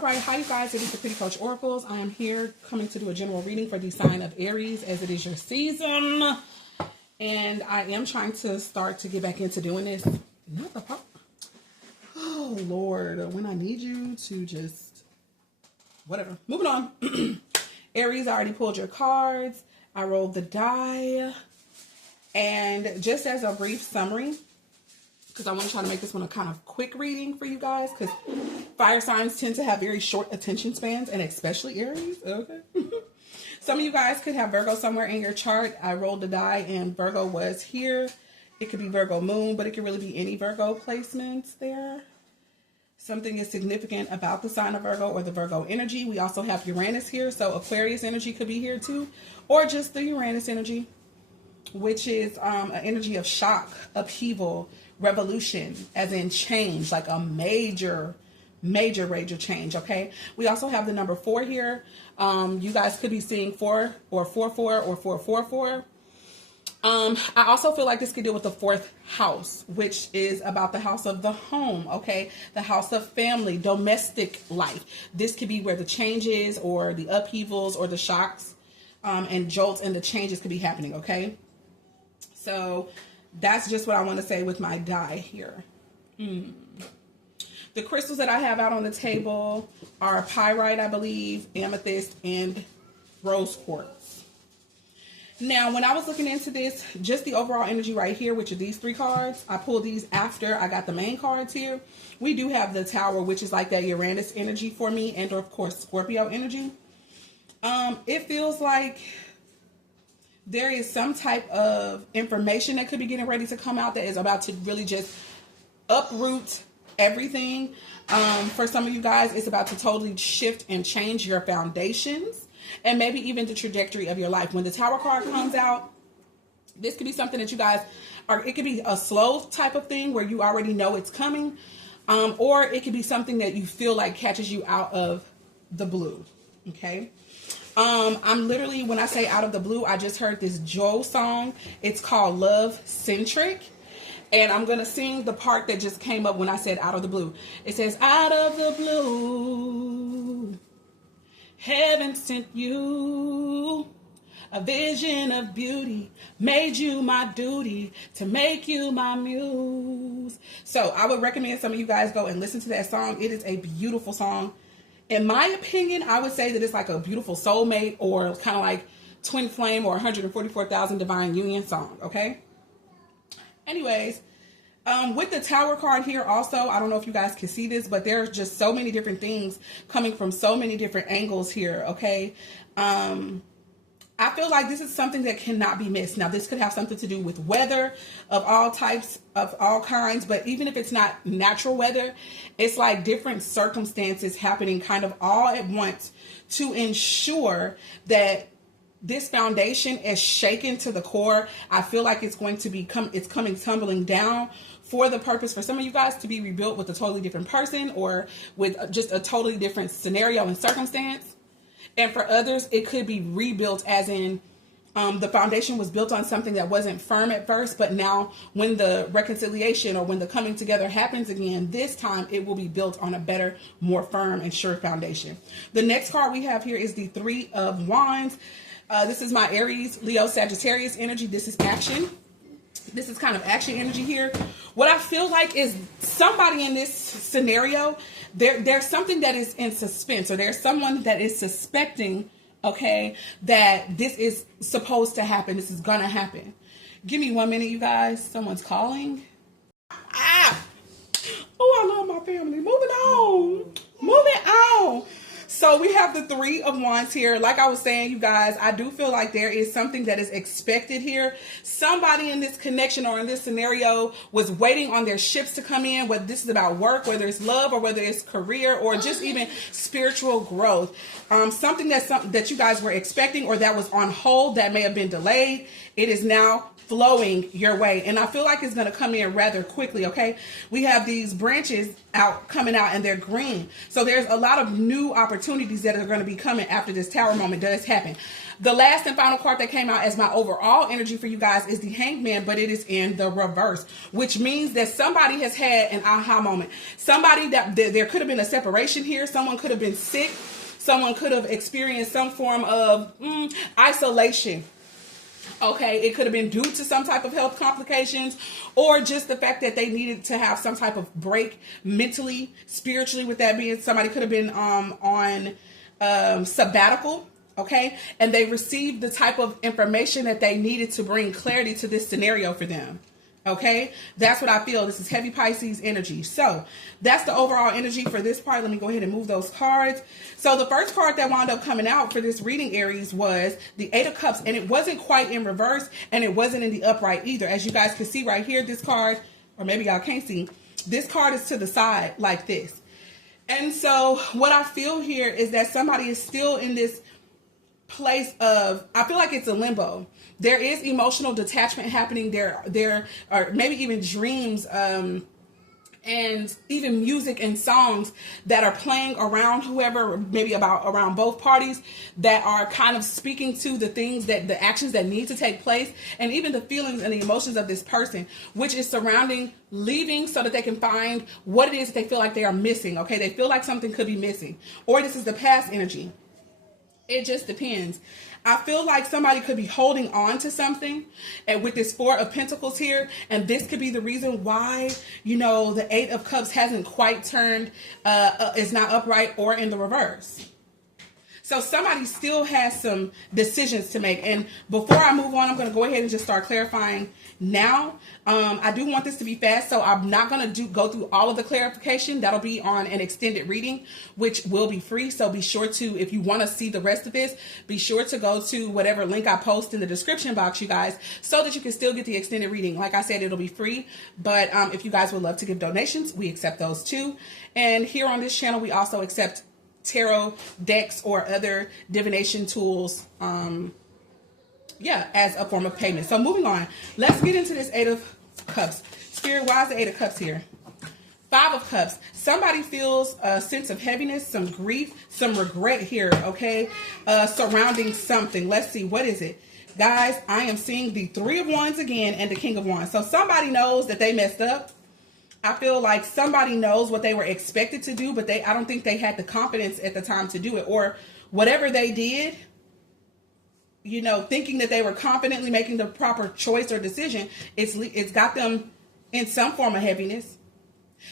All right, hi you guys, it is the Pretty Coach Oracles. I am here coming to do a general reading for the sign of Aries as it is your season. And I am trying to start to get back into doing this. Not the pop. Oh, Lord, when I need you to just, whatever. Moving on. Aries, I already pulled your cards. I rolled the die. And just as a brief summary, because I want to try to make this one a kind of quick reading for you guys, because fire signs tend to have very short attention spans, and especially Aries. Okay. Some of you guys could have Virgo somewhere in your chart. I rolled the die and Virgo was here. It could be Virgo moon, but it could really be any Virgo placements there. Something is significant about the sign of Virgo or the Virgo energy. We also have Uranus here, so Aquarius energy could be here too, or just the Uranus energy, which is an energy of shock, upheaval, revolution, as in change, like a major change. Okay, we also have the number 4 here. You guys could be seeing 4 or 4-4 or 4-4-4. I also feel like this could deal with the 4th house, which is about the house of the home. Okay, the house of family, domestic life. This could be where the changes or the upheavals or the shocks and jolts and the changes could be happening. Okay, so that's just what I want to say with my die here. The crystals that I have out on the table are pyrite, I believe, amethyst, and rose quartz. Now, when I was looking into this, just the overall energy right here, which are these 3 cards, I pulled these after I got the main cards here. We do have the Tower, which is like that Uranus energy for me, and of course, Scorpio energy. It feels like there is some type of information that could be getting ready to come out that is about to really just uproot everything. For some of you guys, it's about to totally shift and change your foundations and maybe even the trajectory of your life. When the Tower card comes out, this could be something that you guys are, it could be a slow type of thing where you already know it's coming, or it could be something that you feel like catches you out of the blue. Okay. I'm literally, when I say out of the blue, I just heard this Joe song. It's called Love Centric. And I'm going to sing the part that just came up when I said out of the blue. It says, out of the blue, heaven sent you a vision of beauty, made you my duty to make you my muse. So I would recommend some of you guys go and listen to that song. It is a beautiful song. In my opinion, I would say that it's like a beautiful soulmate or kind of like twin flame or 144,000 divine union song. Okay. Anyways, with the Tower card here also, I don't know if you guys can see this, but there's just so many different things coming from so many different angles here. Okay. I feel like this is something that cannot be missed. Now, this could have something to do with weather of all types, of all kinds, but even if it's not natural weather, it's like different circumstances happening kind of all at once to ensure that this foundation is shaken to the core. I feel like it's going to it's coming tumbling down for the purpose for some of you guys to be rebuilt with a totally different person or with just a totally different scenario and circumstance. And for others, it could be rebuilt as in the foundation was built on something that wasn't firm at first, but now when the reconciliation or when the coming together happens again, this time it will be built on a better, more firm and sure foundation. The next card we have here is the 3 of Wands. This is my Aries, Leo, Sagittarius energy. This is action. This is kind of action energy here. What I feel like is somebody in this scenario, there's something that is in suspense, or there's someone that is suspecting, okay, that this is supposed to happen. This is gonna happen. Give me 1 minute, you guys. Someone's calling. Ah! Oh, I love my family. Moving on. Moving on. So we have the 3 of Wands here. Like I was saying, you guys, I do feel like there is something that is expected here. Somebody in this connection or in this scenario was waiting on their ships to come in, whether this is about work, whether it's love, or whether it's career, or just even spiritual growth. Something that you guys were expecting or that was on hold that may have been delayed. It is now flowing your way, and I feel like it's going to come in rather quickly. Okay, we have these branches coming out and they're green, so there's a lot of new opportunities opportunities that are going to be coming after this Tower moment does happen. The last and final card that came out as my overall energy for you guys is the Hangman, but it is in the reverse, which means that somebody has had an aha moment. Somebody that there could have been a separation here. Someone could have been sick. Someone could have experienced some form of isolation. Okay, it could have been due to some type of health complications, or just the fact that they needed to have some type of break mentally, spiritually. With that being, somebody could have been on sabbatical. Okay, and they received the type of information that they needed to bring clarity to this scenario for them. Okay, that's what I feel. This is heavy Pisces energy. So that's the overall energy for this part. Let me go ahead and move those cards. So the first card that wound up coming out for this reading, Aries, was the Eight of Cups, and it wasn't quite in reverse, and it wasn't in the upright either. As you guys can see right here, this card, or maybe y'all can't see, this card is to the side like this. And so what I feel here is that somebody is still in this place of, I feel like it's a limbo. There is emotional detachment happening. There are maybe even dreams and even music and songs that are playing around whoever, maybe around both parties, that are kind of speaking to the things, that the actions that need to take place, and even the feelings and the emotions of this person, which is surrounding leaving so that they can find what it is that they feel like they are missing. Okay, they feel like something could be missing, or this is the past energy. It just depends. I feel like somebody could be holding on to something, and with this Four of Pentacles here, and this could be the reason why, you know, the Eight of Cups hasn't quite turned, is not upright or in the reverse. So somebody still has some decisions to make. And before I move on, I'm going to go ahead and just start clarifying now. I do want this to be fast, so I'm not going to go through all of the clarification. That'll be on an extended reading, which will be free. So be sure to, if you want to see the rest of this, be sure to go to whatever link I post in the description box, you guys, so that you can still get the extended reading. Like I said, it'll be free. But if you guys would love to give donations, we accept those too. And here on this channel, we also accept tarot decks or other divination tools, as a form of payment. So moving on, let's get into this Eight of Cups. Spirit, why is the Eight of Cups here? Five of Cups. Somebody feels a sense of heaviness, some grief, some regret here, okay, surrounding something. Let's see, what is it? Guys, I am seeing the Three of Wands again and the King of Wands. So somebody knows that they messed up. I feel like somebody knows what they were expected to do, but I don't think they had the confidence at the time to do it, or whatever they did, you know, thinking that they were confidently making the proper choice or decision. It's got them in some form of heaviness.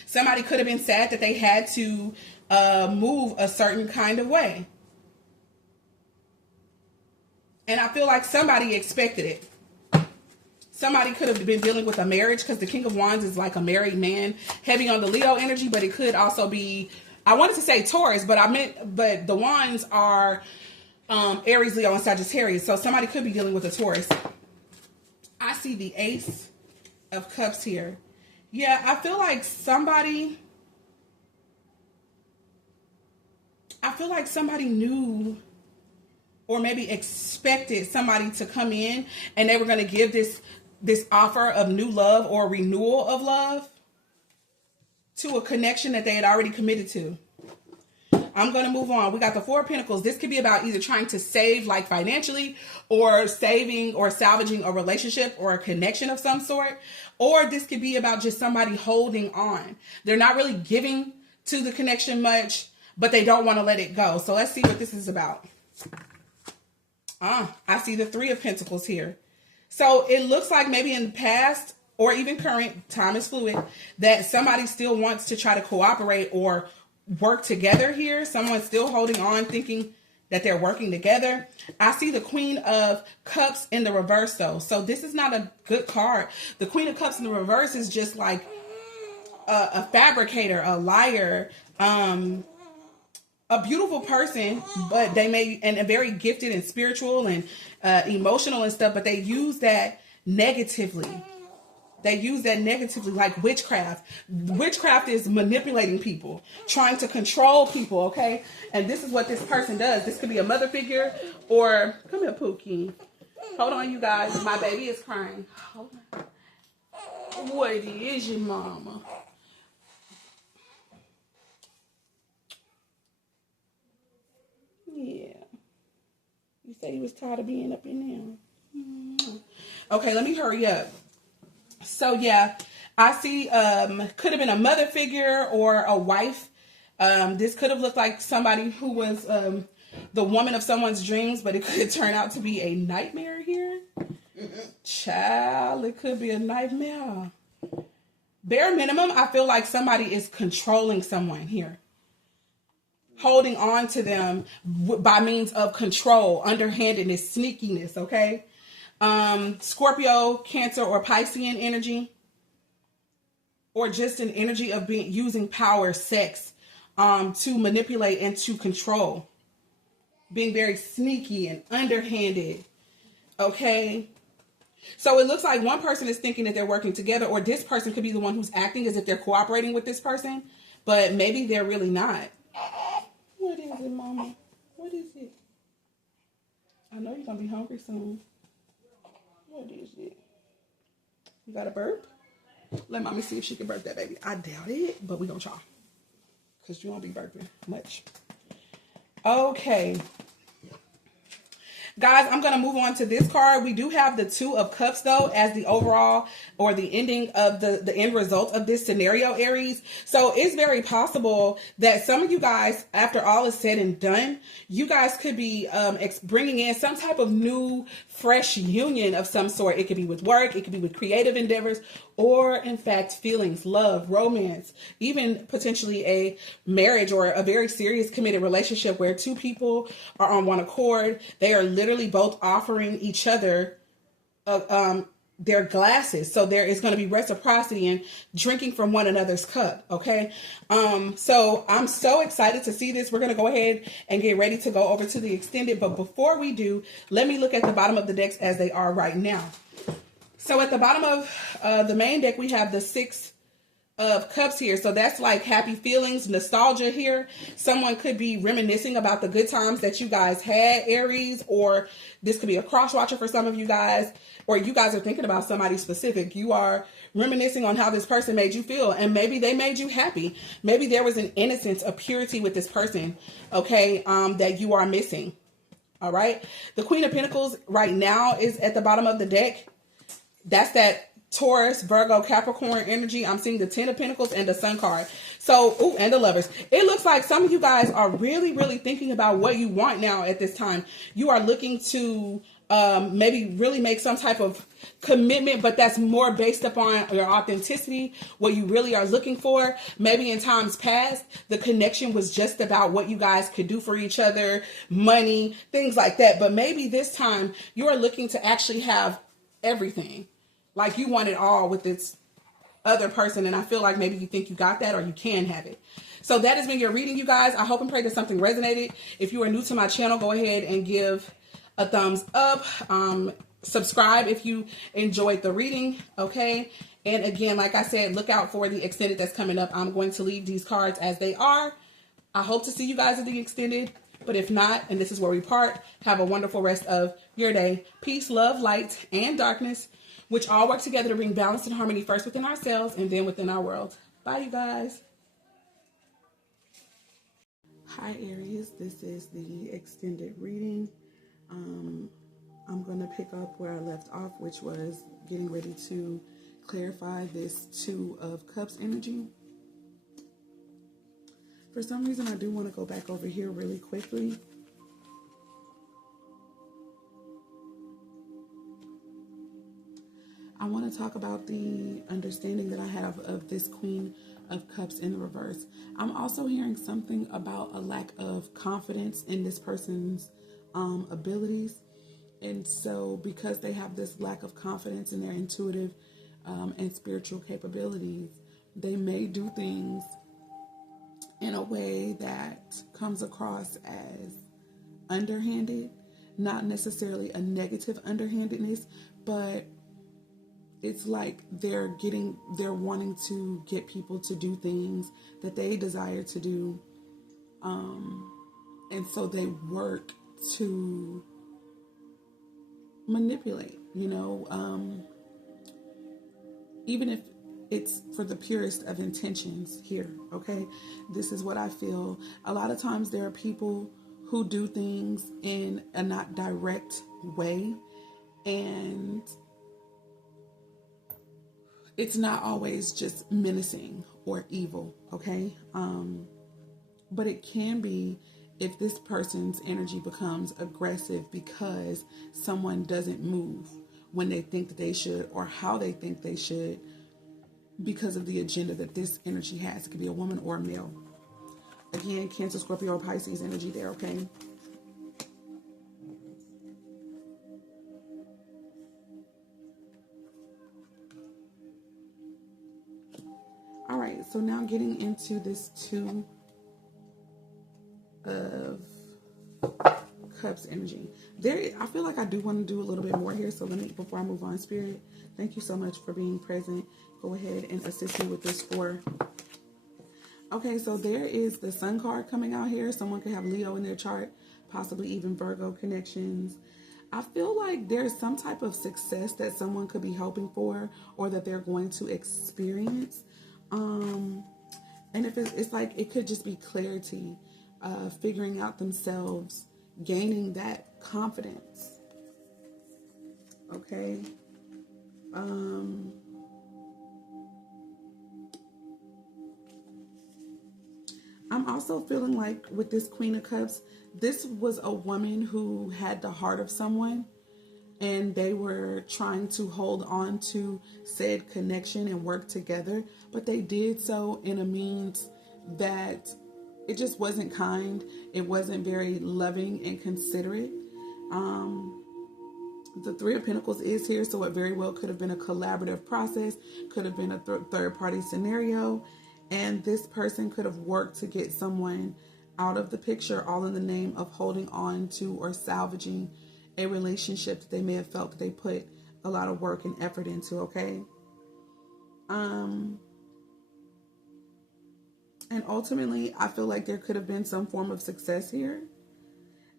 Somebody could have been sad that they had to move a certain kind of way. And I feel like somebody expected it. Somebody could have been dealing with a marriage, because the King of Wands is like a married man, heavy on the Leo energy, but it could also be, I wanted to say Taurus, but but the Wands are Aries, Leo, and Sagittarius. So somebody could be dealing with a Taurus. I see the Ace of Cups here. Yeah, I feel like somebody knew, or maybe expected somebody to come in, and they were going to give this offer of new love or renewal of love to a connection that they had already committed to. I'm going to move on. We got the Four of Pentacles. This could be about either trying to save, like financially, or saving or salvaging a relationship or a connection of some sort. Or this could be about just somebody holding on. They're not really giving to the connection much, but they don't want to let it go. So let's see what this is about. I see the Three of Pentacles here. So it looks like maybe in the past, or even current, time is fluid, that somebody still wants to try to cooperate or work together here. Someone's still holding on, thinking that they're working together. I see the Queen of Cups in the reverse, though. So this is not a good card. The Queen of Cups in the reverse is just like a fabricator, a liar, a beautiful person, but they may, and very gifted and spiritual and emotional and stuff, but they use that negatively. They use that negatively, like witchcraft. Witchcraft is manipulating people, trying to control people, okay? And this is what this person does. This could be a mother figure, or, come here, Pookie. Hold on, you guys. My baby is crying. Hold on. What is your mama? say he was tired of being up in there. Okay, let me hurry up. So yeah, I see could have been a mother figure or a wife. This could have looked like somebody who was the woman of someone's dreams, but it could turn out to be a nightmare here. Child, it could be a nightmare. Bare minimum, I feel like somebody is controlling someone here. Holding on to them by means of control, underhandedness, sneakiness, okay? Scorpio, Cancer, or Piscean energy. Or just an energy of using power, sex, to manipulate and to control. Being very sneaky and underhanded, okay? So it looks like one person is thinking that they're working together, or this person could be the one who's acting as if they're cooperating with this person, but maybe they're really not. What is it, mama? What is it? I know you're going to be hungry soon. What is it? You got a burp? Let mommy see if she can burp that baby. I doubt it, but we're going to try. Because you won't be burping much. Okay. Guys, I'm going to move on to this card. We do have the Two of Cups, though, as the overall or the ending of the end result of this scenario, Aries. So it's very possible that some of you guys, after all is said and done, you guys could be bringing in some type of new, fresh union of some sort. It could be with work. It could be with creative endeavors, or in fact, feelings, love, romance, even potentially a marriage or a very serious committed relationship where two people are on one accord. They are literally both offering each other their glasses. So there is going to be reciprocity and drinking from one another's cup. Okay. So I'm so excited to see this. We're going to go ahead and get ready to go over to the extended. But before we do, let me look at the bottom of the decks as they are right now. So at the bottom of the main deck, we have the Six of Cups here. So that's like happy feelings, nostalgia here. Someone could be reminiscing about the good times that you guys had, Aries, or this could be a cross watcher for some of you guys, or you guys are thinking about somebody specific. You are reminiscing on how this person made you feel, and maybe they made you happy. Maybe there was an innocence, a purity with this person, okay, that you are missing. All right. The Queen of Pentacles right now is at the bottom of the deck. That's that Taurus, Virgo, Capricorn energy. I'm seeing the Ten of Pentacles and the Sun card. So, and the Lovers. It looks like some of you guys are really, really thinking about what you want now at this time. You are looking to maybe really make some type of commitment, but that's more based upon your authenticity, what you really are looking for. Maybe in times past, the connection was just about what you guys could do for each other, money, things like that. But maybe this time you are looking to actually have everything. Like you want it all with this other person. And I feel like maybe you think you got that or you can have it. So that has been your reading, you guys. I hope and pray that something resonated. If you are new to my channel, go ahead and give a thumbs up. Subscribe if you enjoyed the reading. Okay. And again, like I said, look out for the extended that's coming up. I'm going to leave these cards as they are. I hope to see you guys at the extended. But if not, and this is where we part, have a wonderful rest of your day. Peace, love, light, and darkness, which all work together to bring balance and harmony first within ourselves and then within our world. Bye, you guys. Hi, Aries. This is the extended reading. I'm going to pick up where I left off, which was getting ready to clarify this Two of Cups energy. For some reason, I do want to go back over here really quickly. I want to talk about the understanding that I have of this Queen of Cups in the reverse. I'm also hearing something about a lack of confidence in this person's abilities. And so because they have this lack of confidence in their intuitive and spiritual capabilities, they may do things in a way that comes across as underhanded, not necessarily a negative underhandedness, but it's like they're wanting to get people to do things that they desire to do. And so they work to manipulate, even if it's for the purest of intentions here. Okay. This is what I feel. A lot of times there are people who do things in a not direct way, and it's not always just menacing or evil, okay? But it can be if this person's energy becomes aggressive because someone doesn't move when they think that they should or how they think they should because of the agenda that this energy has. It could be a woman or a male. Again, Cancer, Scorpio, or Pisces energy there, okay? All right, so now getting into this Two of Cups energy. There, I feel like I do want to do a little bit more here, so let me, before I move on, Spirit, thank you so much for being present. Go ahead and assist me with this for... Okay, so there is the Sun card coming out here. Someone could have Leo in their chart, possibly even Virgo connections. I feel like there's some type of success that someone could be hoping for or that they're going to experience. And if it's like, it could just be clarity, figuring out themselves, gaining that confidence. Okay. I'm also feeling like with this Queen of Cups, this was a woman who had the heart of someone and they were trying to hold on to said connection and work together, but they did so in a means that it just wasn't kind. It wasn't very loving and considerate. The Three of Pentacles is here, so it very well could have been a collaborative process, could have been a third-party scenario, and this person could have worked to get someone out of the picture, all in the name of holding on to or salvaging a relationship that they may have felt that they put a lot of work and effort into, okay? And ultimately, I feel like there could have been some form of success here.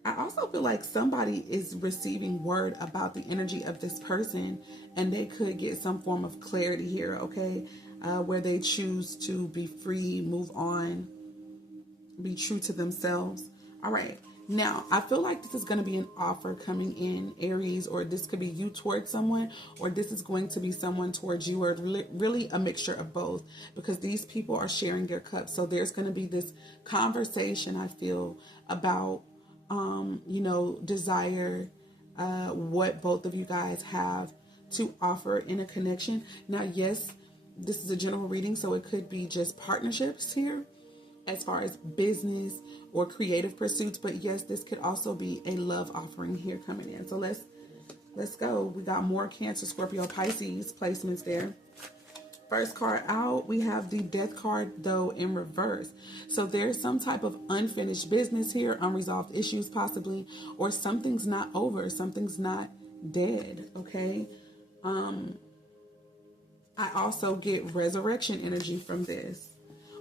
I also feel like somebody is receiving word about the energy of this person and they could get some form of clarity here, okay? Where they choose to be free, move on, be true to themselves. All right. Now, I feel like this is going to be an offer coming in, Aries, or this could be you towards someone, or this is going to be someone towards you, or really a mixture of both, because these people are sharing their cups. So there's going to be this conversation, I feel, about desire, what both of you guys have to offer in a connection. Now, yes, this is a general reading, so it could be just partnerships here as far as business or creative pursuits. But yes, this could also be a love offering here coming in. So let's go. We got more Cancer, Scorpio, Pisces placements there. First card out, we have the Death card, though, in reverse. So there's some type of unfinished business here, unresolved issues possibly, or something's not over, something's not dead, okay? I also get resurrection energy from this.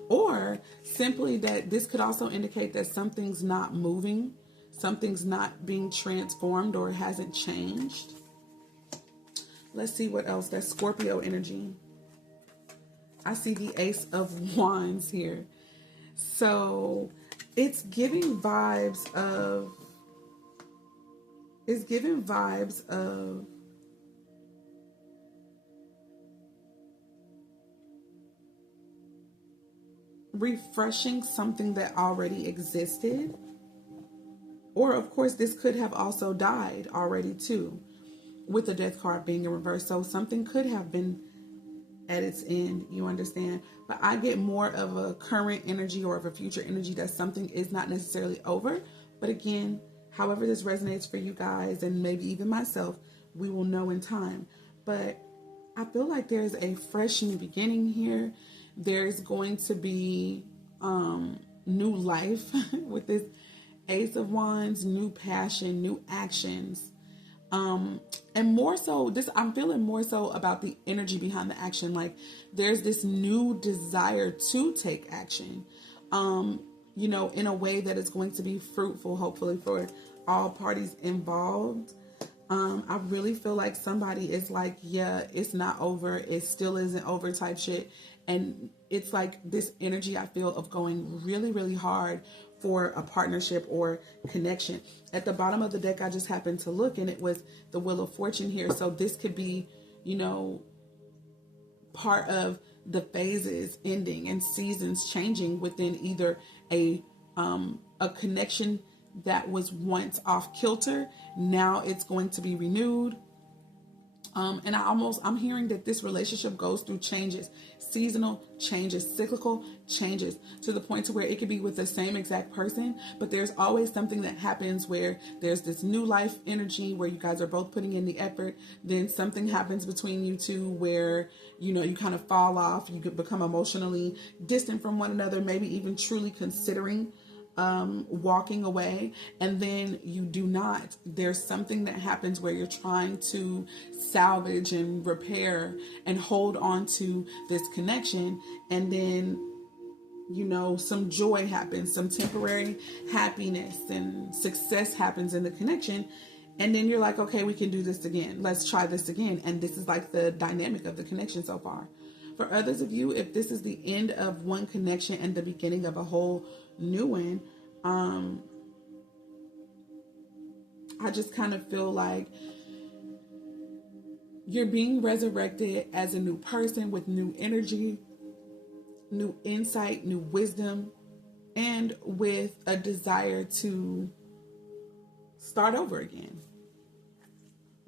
Or simply that this could also indicate that something's not moving, something's not being transformed or hasn't changed. Let's see what else. That's Scorpio energy. I see the Ace of Wands here. So it's giving vibes of refreshing something that already existed. Or of course, this could have also died already too, with the Death card being in reverse. So something could have been at its end, you understand? But I get more of a current energy or of a future energy that something is not necessarily over. But again, however this resonates for you guys and maybe even myself, we will know in time. But I feel like there's a fresh new beginning here. There's going to be new life with this Ace of Wands, new passion, new actions. And more so, I'm feeling more so about the energy behind the action. Like there's this new desire to take action, in a way that is going to be fruitful, hopefully for all parties involved. I really feel like somebody is like, yeah, it's not over. It still isn't over type shit. And it's like this energy I feel of going really, really hard for a partnership or connection. At the bottom of the deck, I just happened to look and it was the Wheel of Fortune here. So this could be, you know, part of the phases ending and seasons changing within either a connection that was once off kilter. Now it's going to be renewed. And I'm hearing that this relationship goes through changes, seasonal changes, cyclical changes, to the point to where it could be with the same exact person, but there's always something that happens where there's this new life energy where you guys are both putting in the effort. Then something happens between you two where, you know, you kind of fall off, you could become emotionally distant from one another, maybe even truly considering walking away, and then you do not. There's something that happens where you're trying to salvage and repair and hold on to this connection, and then, you know, some joy happens, some temporary happiness and success happens in the connection, and then you're like, okay, we can do this again, let's try this again. And this is like the dynamic of the connection so far. For others of you, if this is the end of one connection and the beginning of a whole new one, I just kind of feel like you're being resurrected as a new person with new energy, new insight, new wisdom, and with a desire to start over again.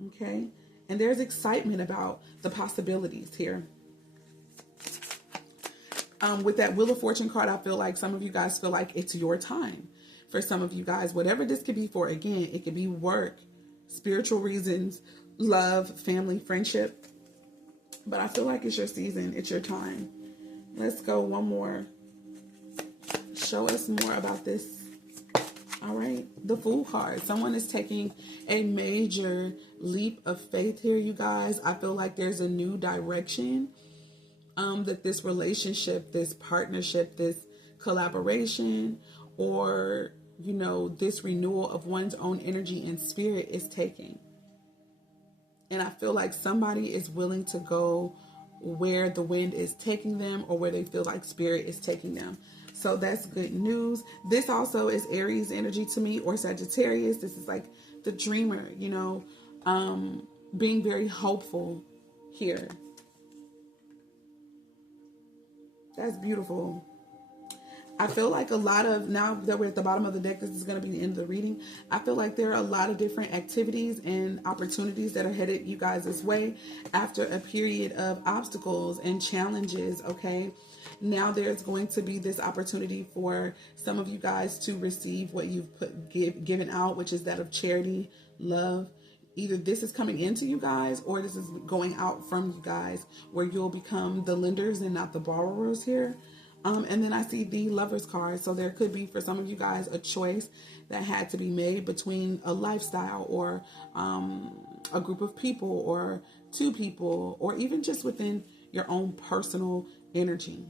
Okay? And there's excitement about the possibilities here. With that Wheel of Fortune card, I feel like some of you guys feel like it's your time. For some of you guys, whatever this could be for, again, it could be work, spiritual reasons, love, family, friendship. But I feel like it's your season. It's your time. Let's go one more. Show us more about this. All right. The Fool card. Someone is taking a major leap of faith here, you guys. I feel like there's a new direction that this relationship, this partnership, this collaboration, or, you know, this renewal of one's own energy and spirit is taking. And I feel like somebody is willing to go where the wind is taking them, or where they feel like spirit is taking them. So that's good news. This also is Aries energy to me, or Sagittarius. This is like the dreamer, you know, being very hopeful here. That's beautiful. I feel like a lot of, now that we're at the bottom of the deck, this is going to be the end of the reading. I feel like there are a lot of different activities and opportunities that are headed you guys this way after a period of obstacles and challenges, okay? Now there's going to be this opportunity for some of you guys to receive what you've given out, which is that of charity, love. Either this is coming into you guys, or this is going out from you guys, where you'll become the lenders and not the borrowers here. And then I see the Lovers card. So there could be, for some of you guys, a choice that had to be made between a lifestyle, or a group of people, or two people, or even just within your own personal energy.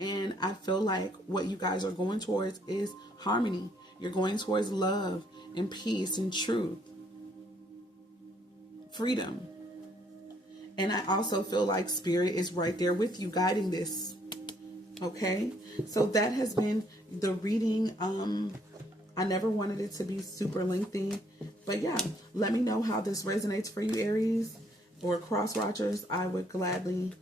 And I feel like what you guys are going towards is harmony. You're going towards love and peace and truth, freedom. And I also feel like spirit is right there with you, guiding this. Okay, so that has been the reading. I never wanted it to be super lengthy, but yeah, let me know how this resonates for you, Aries, or cross watchers. I would gladly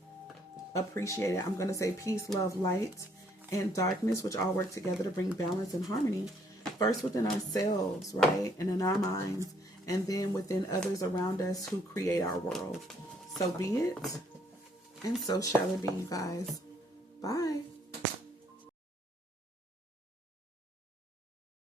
appreciate it. I'm going to say peace, love, light, and darkness, which all work together to bring balance and harmony. First within ourselves, right, and in our minds, and then within others around us who create our world. So be it, and so shall it be, you guys. Bye.